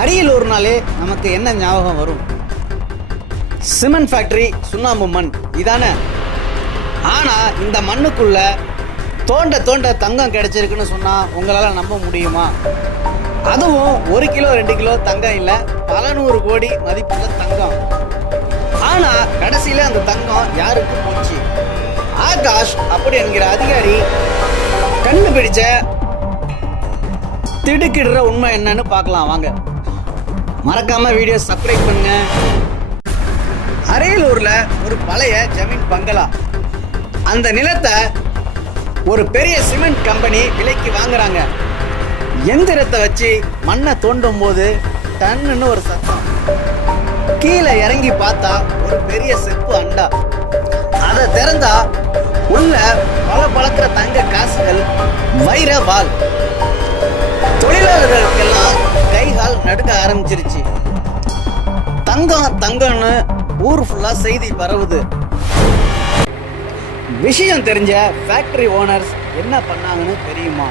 அரியலூர்னாலே நமக்கு என்ன ஞாபகம் வரும்? சிமெண்ட் ஃபேக்டரி, சுண்ணாம்பு மண் இதானே. ஆனால் இந்த மண்ணுக்குள்ள தோண்ட தோண்ட தங்கம் கிடைச்சிருக்குன்னு சொன்னால் உங்களால் நம்ப முடியுமா? அதுவும் 1 கிலோ 2 கிலோ தங்கம் இல்லை, பல 100 கோடி மதிப்புள்ள தங்கம். ஆனால் கடைசியில் அந்த தங்கம் யாருக்கு போச்சு? ஆகாஷ் அப்படி என்கிற அதிகாரி கண்டுபிடிச்ச திடுக்கிடுற உண்மை என்னன்னு பார்க்கலாம் வாங்க. மறக்காம வீடியோ சப்ஸ்கிரைப் பண்ணுங்க. அரியலூர்ல ஒரு பழைய ஜமீன் பங்களா, அந்த நிலத்தை ஒரு பெரிய சிமெண்ட் கம்பெனி விலைக்கு வாங்குறாங்க. எந்திரத்தை வச்சு மண்ணை தோண்டும் போது டன்னு ஒரு சத்தம். கீழே இறங்கி பார்த்தா ஒரு பெரிய செப்பு அண்டா. அதை திறந்தா உள்ள பளபளக்கிற தங்க காசுகள், வைர வாள். தொழிலாளர்களுக்கெல்லாம் கைகால் நடுக்க ஆரம்பிச்சிருச்சு. தங்கம் தங்கம்னு ஊர் ஃபுல்லா செய்தி பரவுது. விஷயம் தெரிஞ்ச ஃபேக்டரி ஓனர்ஸ் என்ன பண்ணாங்கன்னு தெரியுமா?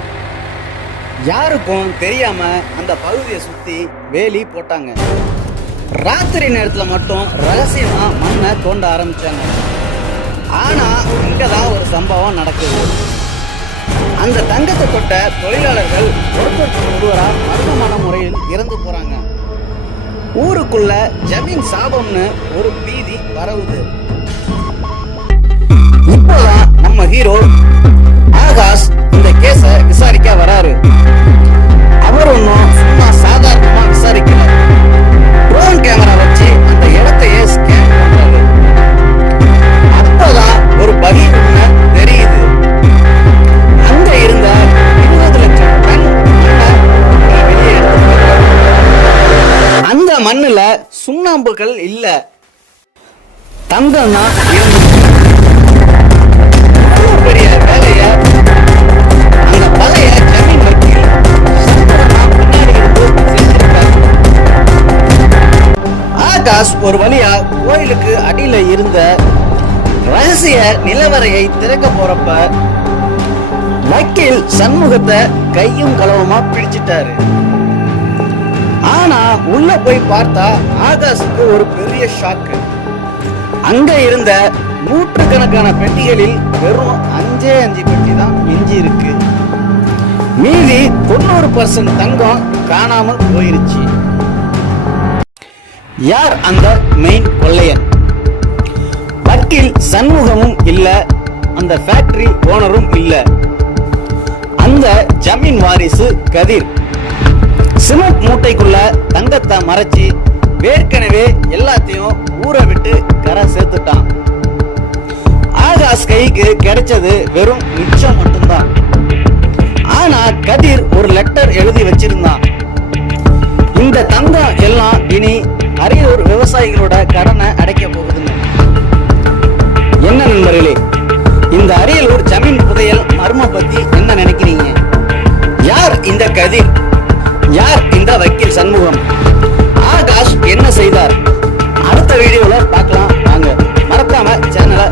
யாருக்கும் தெரியாம அந்த பகுதியை சுத்தி வேலி போட்டாங்க. ராத்திரி நேரத்தில் மட்டும் ரகசியமா மண்ணை தோண்ட ஆரம்பிச்சாங்க. ஆனா இங்கதான் ஒரு சம்பவம் நடக்குது. அந்த தங்கத்தை தொட்ட தொழிலாளர்கள் ஒருவரா மர்மமான முறையில் இறந்து போறாங்க. ஊருக்குள்ள ஜமீன் சாபம்னு ஒரு பீதி பரவுது. இப்போதான் நம்ம ஹீரோ ஆகாஷ் இந்த கேஸ விசாரிக்க வராரு. அவர் ஒன்னும் சும்மா சாதாரணமா விசாரிக்கல. ட்ரோன் கேமரா வச்சு அந்த இடத்தையே ஸ்கேன் பண்றாரு. அப்போதான் ஒரு பகி உண்மை தெரியுது. அங்க இருந்த 20 லட்சம் டன் மண்ணை வெளியே எடுத்து, அந்த மண்ணுல சுண்ணாம்புகள் இல்ல, தங்கம் தான் இருந்துச்சு. பெரிய வேலைய அந்த பழைய ஜமீன் வக்கீல் முன்னாடி இருந்து செஞ்சிருக்காரு. ஆகாஷ் ஒரு வழியா கோயிலுக்கு அடியில இருந்த ரகசிய நிலவரையை திறக்க போறப்ப வக்கீல் சண்முகத்தை கையும் களவுமா பிடிச்சிட்டாரு. ஆனா உள்ள போய் பார்த்தா ஆகாஷுக்கு ஒரு பெரிய ஷாக்கு. அங்க இருந்த நூற்றுக்கணக்கான பெட்டிகளில் வெறும் 5 பெட்டி தான் மிஞ்சி இருக்கு. மீதி 90% தங்கம் காணாமல் போயிருச்சு. யார் அந்த மெயின் கொள்ளையன்? வக்கீல் சண்முகமும் இல்ல, அந்த ஃபேக்டரி ஓனரும் இல்ல, அந்த ஜமீன் வாரிசு கதிர். சிமெண்ட் மூட்டைக்குள்ள தங்கத்தை மறைச்சி ஏற்கனவே எல்லாத்தையும் ஊற விட்டு கரை சேர்த்துட்டான். ஆகாஷ் கைக்கு கிடைச்சது வெறும் மிச்சம் மட்டும்தான். ஆனா கதிர் ஒரு லெட்டர் எழுதி வச்சிருந்தான். இந்த தங்கம் எல்லாம் இனி அரியலூர் விவசாயிகளோட கடனை அடைக்க போகுதுன்னு. என்ன நண்பர்களே, இந்த அரியலூர் ஜமீன் புதையல் மர்மம் பத்தி என்ன நினைக்கிறீங்க? யார் இந்த கதிர்? யார் இந்த வக்கீல் சண்முகம்? ஆகாஷ் என்ன செய்தார்? அடுத்த வீடியோல பார்க்கலாம் வாங்க. மறக்காம சேனலை